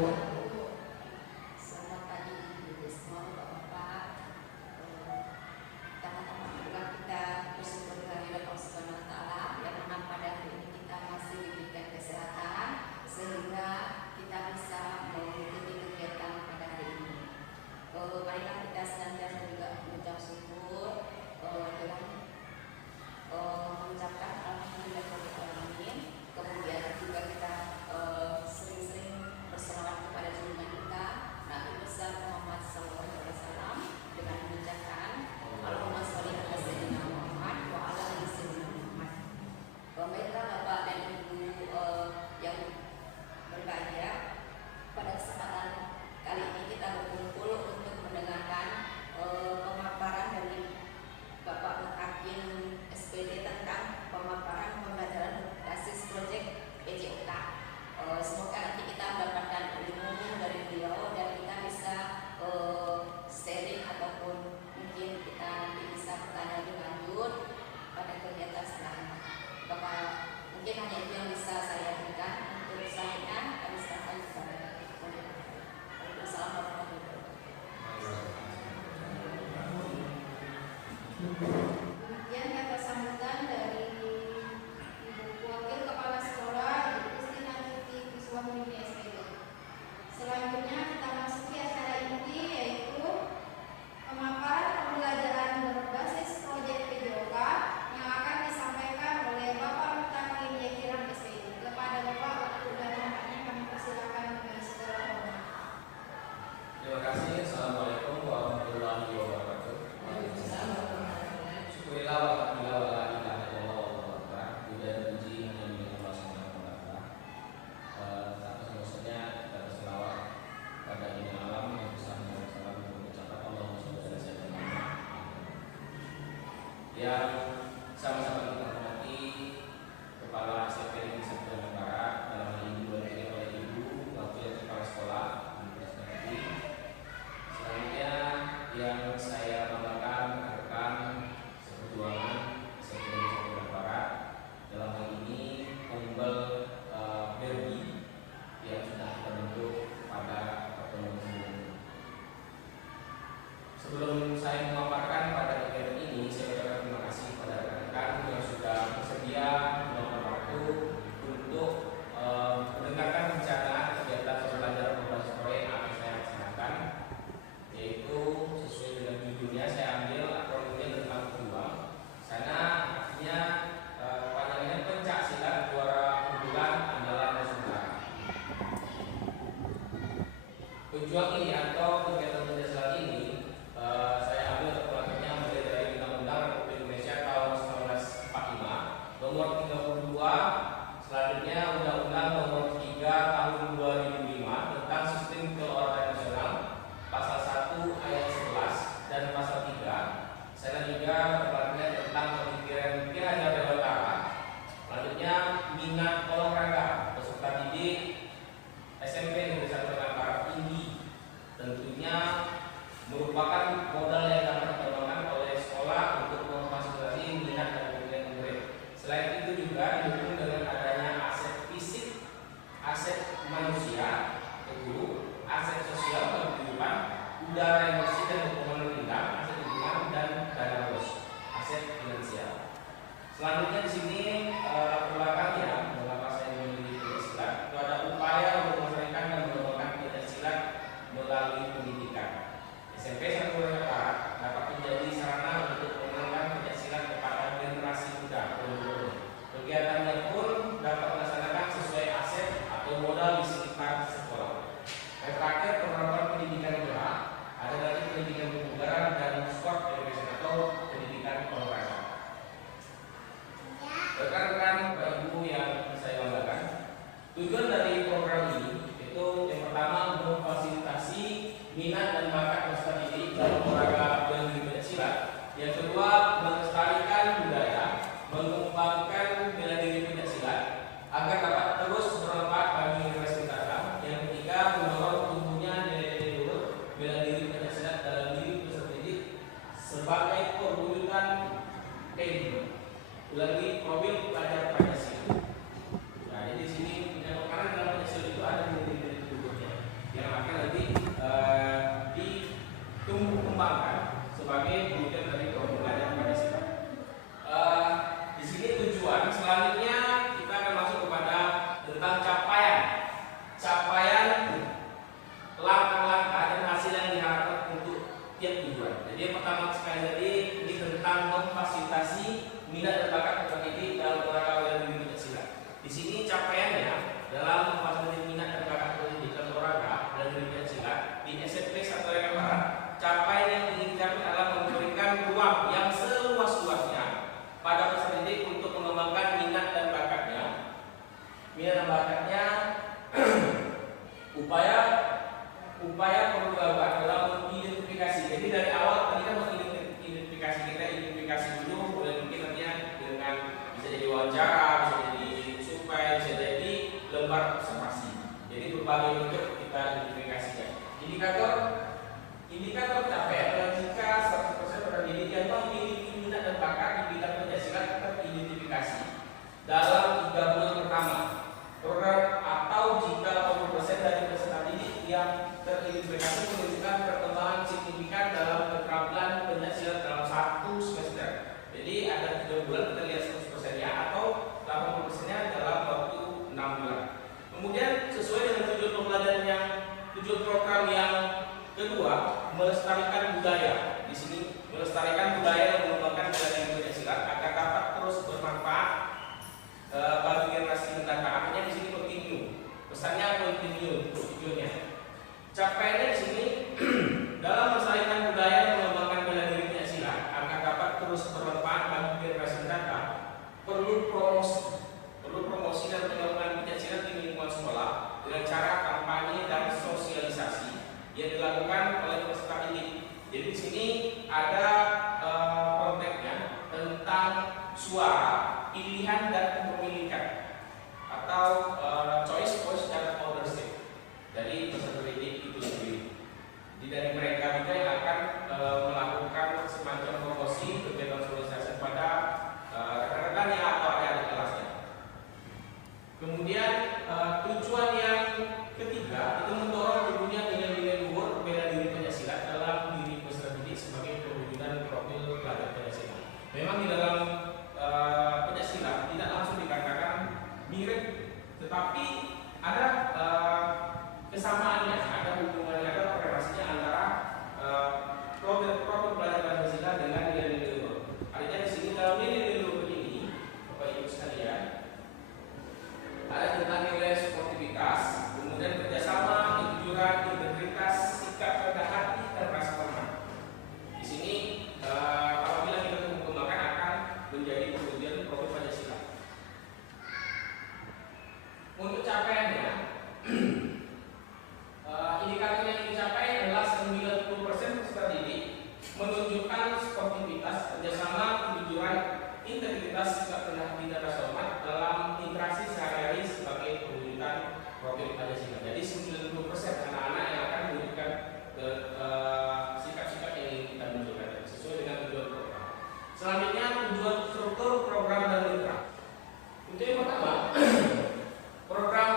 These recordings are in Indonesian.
Selamat pagi Ibu semua, Bapak-bapak. Pertama-tama juga kita bersyukur kehadirat Allah Subhanahu wa Ta'ala yang mana pada hari ini kita masih diberikan kesehatan sehingga kita bisa mengikuti kegiatan pada hari ini. Marilah kita senantiasa juga mengucap syukur dengan mengucapkan alhamdulillahirobbilalamin. Kemudian juga kita sering-sering berselawat kepada junjungan kita Nabi besar Muhammad SAW dengan mengucapkan Allahumma sholli ala sayyidina Muhammad wa ala ali sayyidina Muhammad. Pemirsa, Bapak dan Ibu yang berbahagia, pada kesempatan kali ini kita berkumpul untuk mendengarkan pemaparan dari Bapak Mutakin SPD tentang pemaparan pembelajaran basis proyek PJOK. Semoga nanti kita mendapatkan ilmu dari beliau dan kita bisa sharing ataupun mungkin kita nanti bisa bertanya lebih lanjut pada kegiatan selanjutnya. Bapak, mungkin hanya itu yang bisa saya berikan. Untuk selanjutnya kami serahkan kepada Waalaikumsalam warahmatullahi wabarakatuh. Kemudian kata sambutan dari Ibu Wakil Kepala Sekolah Ibu Kristina Tuti Kuswahmini SPD. Selanjutnya kita masuki acara inti, yaitu pemaparan pembelajaran berbasis proyek PJOK yang akan disampaikan oleh Bapak Mutakin Yekiran SPD. Kepada Bapak, waktu dan tempatnya kami persilakan dengan segala hormat. Terima kasih. Assalamualaikum warahmatullahi wabarakatuh. Syukurilah alhamdulillah wa la ilaha illallah wallahu akbar. Puja dan puji hanya milik Allah Subhanahu wa taala. Tanpa semestinya kita berselawat pada dunia alam yang besar dan salam dan mengucapkan Allahumma sholli ala sayyidina Muhammad. Yang sama-sama kita hormati Kepala SMP Negeri 1 Bandung Barat, dalam hal ini diwakili oleh Ibu Wakil Kepala Sekolah Ibu Kristina Tuti. Selanjutnya yang saya banggakan rekan seperjuangan SMP Negeri 1 Bandung Barat, dalam hal ini Umbel Berbi yang sudah kita bentuk pada pertemuan sebelumnya. Sebelum saya memaparkan pada kegiatan ini, saya ucapkan terima kasih kepada rekan-rekan yang sudah bersedia meluangkan waktu untuk mendengarkan rencana kegiatan pembelajaran berbasis proyek yang akan saya laksanakan, yaitu sesuai dengan judulnya saya ambil akronimnya tentang pejuang. Sana artinya panjangnya pencak silat juara unggulan andalan Nusantara. Pejuang ini atau kegiatan pencak silat ini saya ambil terpelajarnya mulai dari Undang-Undang Republik Indonesia tahun 1945 nomor 32, selanjutnya Undang-Undang nomor 3 tahun 2005 tentang sistem keolahragaan nasional pasal 1 ayat 11 dan pasal 3. Saya juga terpelajarnya tentang pemikiran Raja Dewantara. Selanjutnya minat olahraga peserta didik SMP Negeri 1 Bandung Barat tinggi, tentu Jadi berbagai bentuk kita identifikasikan. Indikator capaian jika 100% peserta didik yang memiliki minat dan bakat di bidang Pancasila teridentifikasi dalam 3 bulan pertama program, atau jika 80% dari peserta didik yang teridentifikasi menunjukkan perkembangan signifikan dalam keterampilan Pancasila dalam 1 semester. Jadi ada 3 bulan kita lihat 100%-nya atau 80%-nya dalam waktu 6 bulan. Kemudian sesuai dengan tujuan pembelajaran yang tujuan program yang kedua, melestarikan budaya. Di sini melestarikan budaya yang mengembangkan budaya Pancasila agar dapat terus bermanfaat bagi generasi mendatang. Artinya di sini continue. Pesannya continue tujuannya. Capaiannya di sini dalam melestarikan budaya yang mengembangkan bela diri Pancasila agar dapat terus bermanfaat bagi generasi mendatang, perlu promosi dan pengembangan Pancasila di lingkungan sekolah dengan cara kampanye dan sosialisasi yang dilakukan oleh peserta didik. Jadi di sini ada konteksnya tentang suara, pilihan dan kepemilikan atau choice, voice dan ownership. Jadi peserta didik itu sendiri. Jadi dari mereka juga yang akan melakukan semacam promosi kegiatan sosialisasi pada rekan-rekannya atau adik-adik kelasnya. Kemudian tujuan yang ketiga itu mendorong tumbuhnya nilai-nilai luhur bela diri Pancasila dalam diri peserta didik sebagai perwujudan profil pelajar Pancasila. Memang di dalam Pancasila tidak langsung dikatakan mirip, tetapi ada kesamaannya, ada hubungannya, ada korelasinya antara profil pelajar Pancasila dengan nilai-nilai luhur. Artinya di sini dalam nilai-nilai luhur ini, Bapak Ibu sekalian, ada tentang nilai sportivitas, kemudian kerjasama, kejujuran, integritas, sikap rendah hati, dan rasa hormat. Di sini apabila kita mengembangkan akan menjadi perwujudan profil Pancasila. Untuk capaiannya, indikator yang dicapai adalah 90% peserta didik menunjukkan sportivitas, kerjasama, kejujuran, integritas, sikap rendah hati, dan rasa hormat dalam interaksi sehari-hari sebagai perwujudan profil Pancasila. Jadi 90% anak-anak yang akan menunjukkan sikap-sikap yang ingin kita munculkan sesuai dengan tujuan program. Selanjutnya tujuan struktur program dan mitra. Untuk yang pertama, program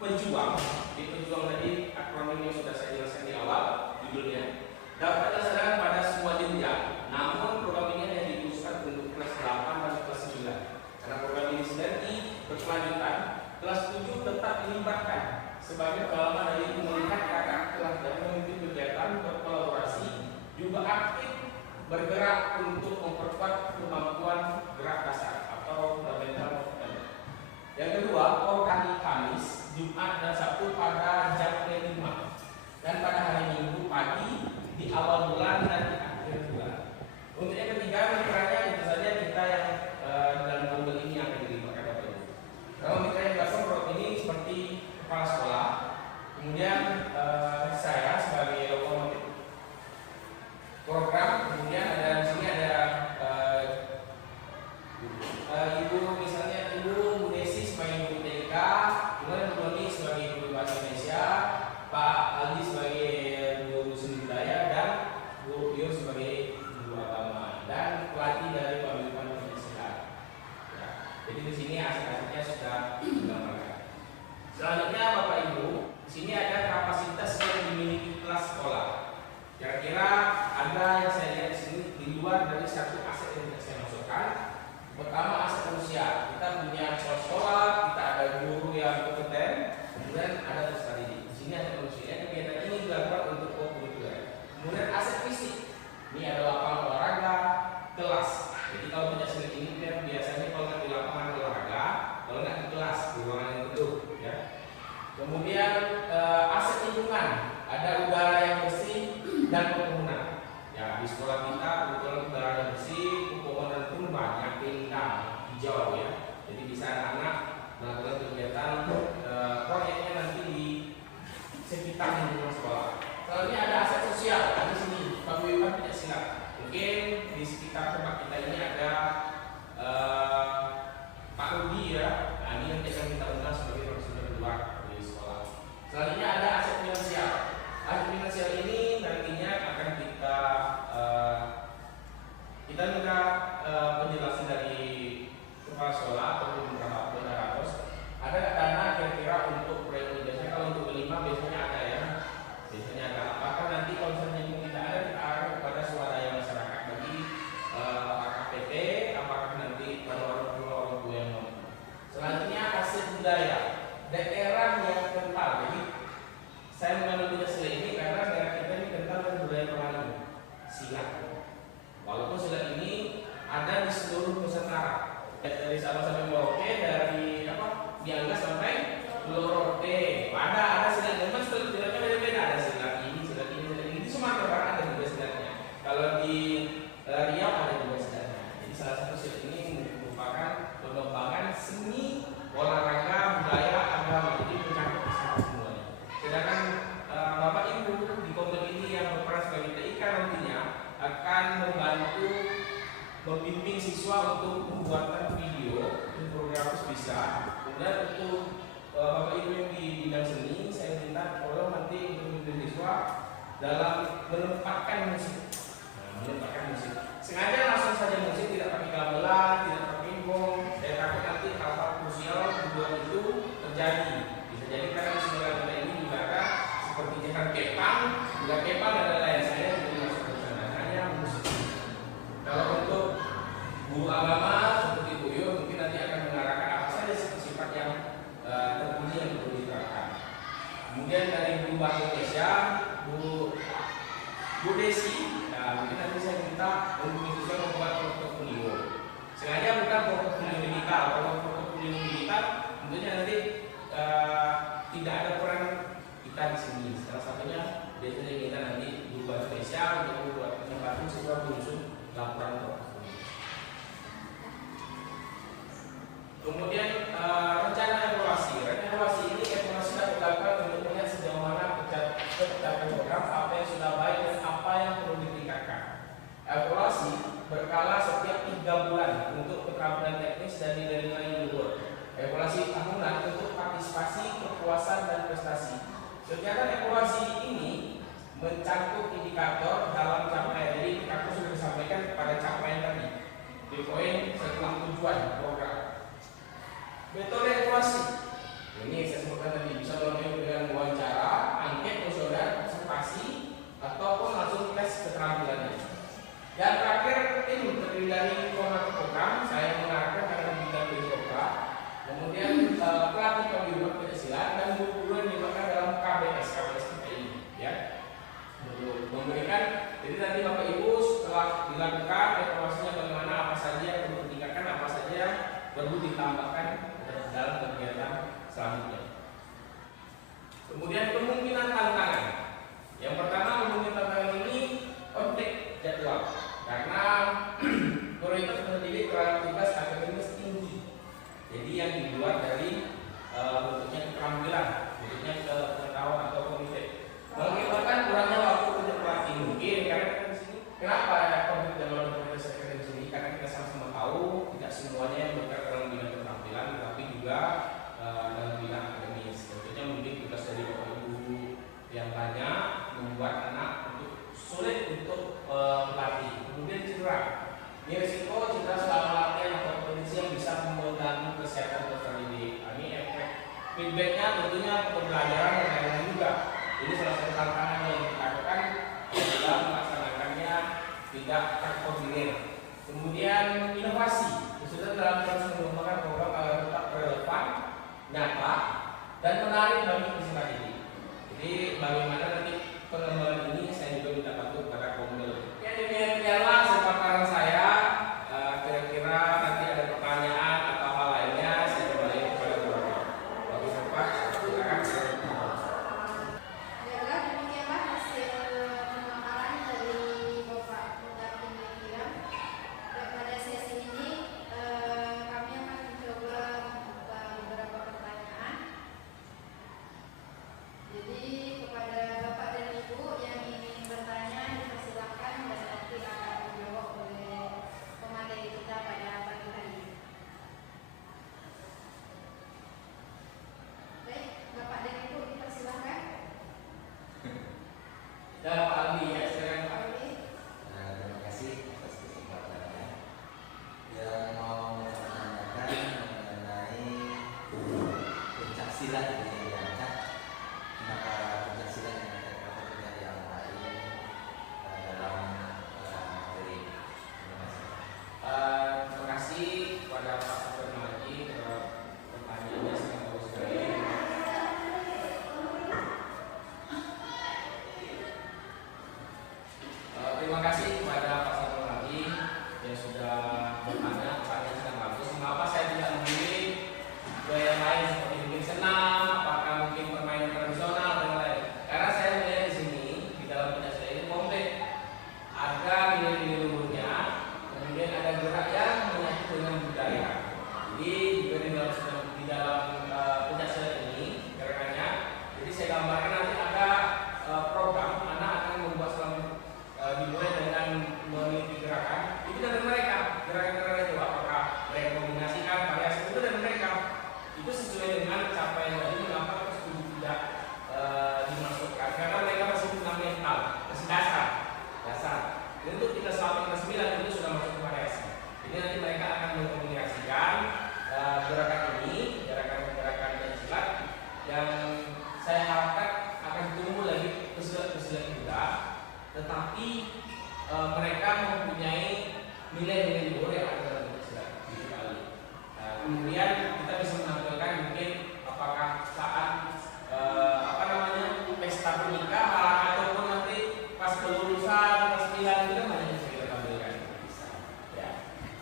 pejuang. Di pejuang tadi akronim yang sudah saya jelaskan di awal judulnya dapat dilaksanakan pada semua jenjang. Namun program ini hanya dikhususkan untuk kelas 8 dan kelas 9. Karena program ini sendiri berkelanjutan, kelas 7 tetap dilibatkan sebagai pengalaman dari melihat kakak kelas dan memimpin kegiatan berkolaborasi, juga aktif bergerak untuk memperkuat kemampuan gerak dasar atau fundamental movement. Yang kedua, program Kamis, Jumat dan Sabtu pada jam 5 dan pada hari Minggu pagi di awal bulan dan di akhir bulan. Untuk yang ketiga, mitranya itu saja kita yang dalam program ini akan dilibatkan Bapak Ibu. Kalau mitra yang dilakukan program ini seperti kepala sekolah, kemudian saya sebagai lokomotif program, kemudian ada di sini ada ibu, misalnya ibu Desi sebagai ibu TK, kemudian Bu Doni sebagai guru bahasa Indonesia, Pak Aldi sebagai guru seni budaya, dan Bu Pio sebagai guru agama dan pelatih dari pembimbingan Pancasila. Ya, jadi di sini aset-asetnya sudah digambarkan. Selanjutnya Bapak Ibu, di sini ada kapasitas yang dimiliki kelas sekolah. Kira-kira ada yang saya lihat di sini di luar dari satu aset yang saya masukkan. Pertama, aset manusia. Kita punya sekolah, kita ada guru yang kompeten, kemudian ada peserta didik. Di sini aset manusia. Kegiatan ini dilakukan untuk kebutuhan. Kemudian aset fisik. Ini ada lapangan olahraga, kelas. Jadi kalau Pancasila ini biasanya kalau nggak di lapangan olahraga, kalau nggak di kelas di ruangan yang teduh, ya. Kemudian aset lingkungan. Ada udara yang bersih dan pepohonan. Ya, di sekolah kita kebetulan udara yang bersih, pepohonan pun banyak, indah, hijau, ya. Jadi bisa anak-anak melakukan kegiatan proyeknya nanti di sekitar lingkungan sekolah. Selanjutnya ada aset sosial. Di sini paguyuban Pancasila. Mungkin di sekitar tempat kita ini ada Pak Rudi, ya. Nah, ini nanti akan kita undang sebagai profesor kedua di sekolah. dalam menempatkan musik. Menempatkan musik. Sengaja langsung saja musik, tidak pakai gamelan, tidak pakai gong. Saya takut nanti hal-hal krusial tujuan itu terjadi. Bisa jadi karena sebenarnya ini digunakan seperti jangan kepang, juga kepang dan lain. Saya tidak masuk ke sana, hanya musik. Kalau untuk guru agama seperti Bu Yu mungkin nanti akan mengarahkan apa saja sifat yang terpuji yang perlu diterapkan. Kemudian dari guru bahasa Indonesia, Bu Desi, nah mungkin nanti saya minta untuk bisa membuat portofolio. Sengaja bukan portofolio digital. Kalau portofolio digital, tentunya nanti tidak ada peran kita di sini. Salah satunya biasanya kita nanti guru bahasa Indonesia untuk membuat membantu siswa menyusun laporan portofolio. Kemudian rencana evaluasi. Evaluasi ini sudah dilakukan untuk melihat sejauh mana pencapaian program, apa yang sudah baik dan apa yang perlu ditingkatkan. Evaluasi berkala setiap 3 bulan untuk keterampilan teknis dan nilai-nilai luhur. Evaluasi tahunan untuk partisipasi, kepuasan dan prestasi. Kegiatan evaluasi ini mencakup indikator dalam capaian. Jadi indikator sudah disampaikan pada capaian tadi di poin setelah tujuan program. Metode evaluasi ini saya sebutkan tadi bisa melalui dengan wawancara, angket, kuesioner, observasi, ataupun langsung tes keterampilannya. Dan terakhir tim terdiri dari koordinator program, saya mengarahkan karena di bidang PJOK, kemudian pelatih pembina Pancasila dan guru-guru yang dilibatkan dalam KBS kita ini, ya, untuk memberikan. Jadi nanti Bapak Ibu setelah dilakukan evaluasinya bagaimana, apa saja yang perlu ditingkatkan, apa saja yang perlu ditambahkan dalam kegiatan selanjutnya. Kemudian kemungkinan tantangan. Yang pertama, kemungkinan tantangan ini konflik jadwal karena prioritas pendidik terhadap tugas akademis tinggi. Jadi yang di luar dari bentuknya keterampilan, bentuknya pengetahuan atau komite. Mengakibatkan kurangnya waktu untuk pelatih mungkin karena kita di sini. Kenapa ada konflik jadwal prioritas akademis ini? Karena kita sama-sama tahu tidak semuanya yang bergerak dalam bidang keterampilan, tapi juga dalam bidang akademis. Tentunya mungkin tugas dari Bapak Ibu yang banyak membuat anak untuk sulit untuk melatih. Kemudian cedera. Ini risiko cedera selama latihan atau kondisi yang bisa mengganggu kesehatan peserta didik. Ini efek feedbacknya tentunya pembelajaran dan lain-lain juga. Ini salah satu tantangan yang kita lakukan adalah melaksanakannya tidak terkoordinir. Kemudian inovasi. Kesulitan dalam proses mengembangkan program agar tetap relevan, nyata, dan menarik bagi peserta didik. Jadi bagaimana nanti pengembangan ini saya juga minta bantu kepada Komdel. Ya demikianlah semaparan saya. Kira-kira nanti ada pertanyaan atau hal lainnya saya kembali kepada Bapak. Bapak, silakan. Baiklah, demikianlah hasil pemaparan dari Bapak Bupati Madiun. Pada sesi ini kami akan mencoba membuka beberapa pertanyaan. Jadi kepada tetapi mereka mempunyai nilai-nilai luhur yang ada dalam Pancasila gitu kali. Kemudian kita bisa menampilkan mungkin apakah saat pesta pernikahan ataupun nanti pas kelulusan, pas pilihan itu kan banyak yang bisa kita tampilkan. Ya,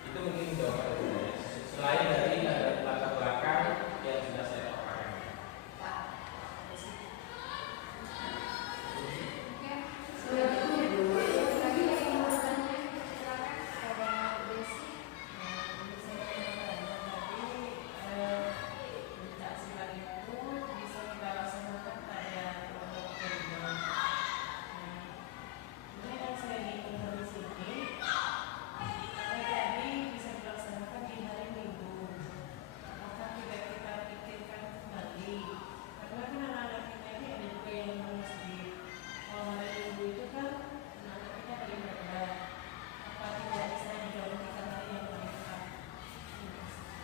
itu mungkin jawaban selain dari latar belakang yang sudah saya paparkan.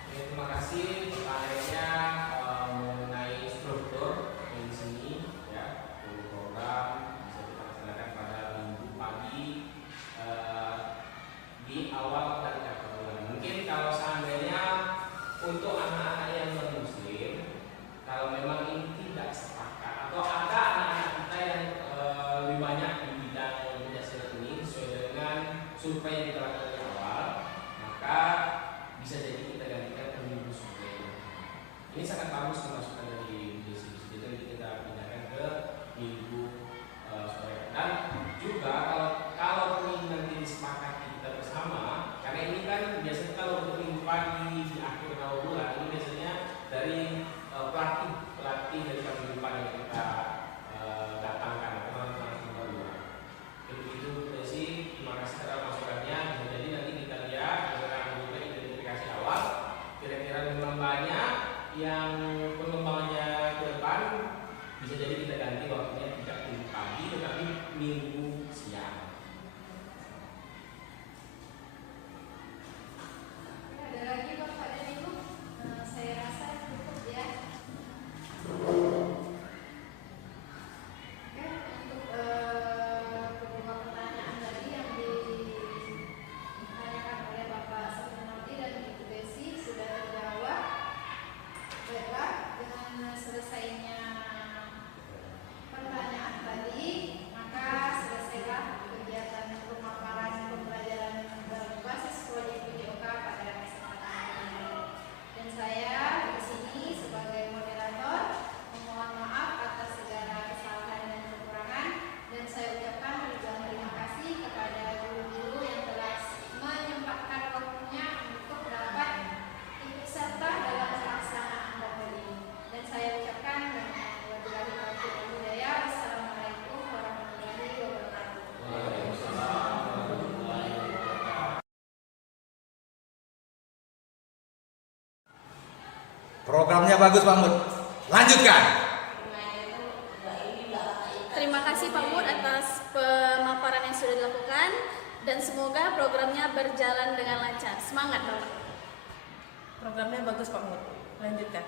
Terima kasih pertanyaannya mengenai struktur yang di sini ya, program bisa kita laksanakan pada minggu pagi di awal dari bulan. Mungkin kalau seandainya untuk anak-anak yang non muslim, kalau memang ini tidak sepakat atau ada anak-anak kita yang lebih banyak di bidang Pancasila ini sesuai dengan survei yang kita lakukan di awal, maka bisa jadi kita gantikan ke minggu sore. Ini sangat bagus memasukkan dari sini, jadi kita pindahkan ke minggu sore. Dan juga kalau ini nanti disepakati kita bersama, karena ini kan biasanya kalau untuk minggu pagi di akhir awal bulan ini biasanya dari pelatih dari paguyuban yang kita datangkan atau teman-teman baru. Itu sih, terima kasih atas masukannya. Jadi nanti kita lihat berdasarkan identifikasi awal, kira-kira memang banyak yang pengembangannya ke depan, bisa jadi kita ganti waktunya tidak minggu pagi tetapi minggu siang. Ada lagi Bapak dan Ibu? Saya rasa cukup ya. Oke, untuk beberapa pertanyaan tadi yang ditanyakan oleh Bapak Sarminaldi dan Ibu Desi sudah terjawab. Baiklah, dengan selesainya pertanyaan tadi, maka selesailah kegiatan pemaparan pembelajaran berbasis proyek PJOK pada kesempatan ini. Dan saya di sini sebagai moderator memohon maaf atas segala kesalahan dan kekurangan, dan saya ucapkan ribuan terima kasih kepada guru-guru yang telah menyempatkan waktunya untuk dapat ikut serta dalam pelaksanaan program ini. Dan saya ucapkan wabillahi taufiq wal hidayah. Wassalamualaikum warahmatullahi wabarakatuh. Waalaikumsalam warahmatullahi wabarakatuh. Programnya bagus Pak Mut. Lanjutkan. Terima kasih Pak Mut atas pemaparan yang sudah dilakukan dan semoga programnya berjalan dengan lancar. Semangat Bapak. Programnya bagus Pak Mut. Lanjutkan.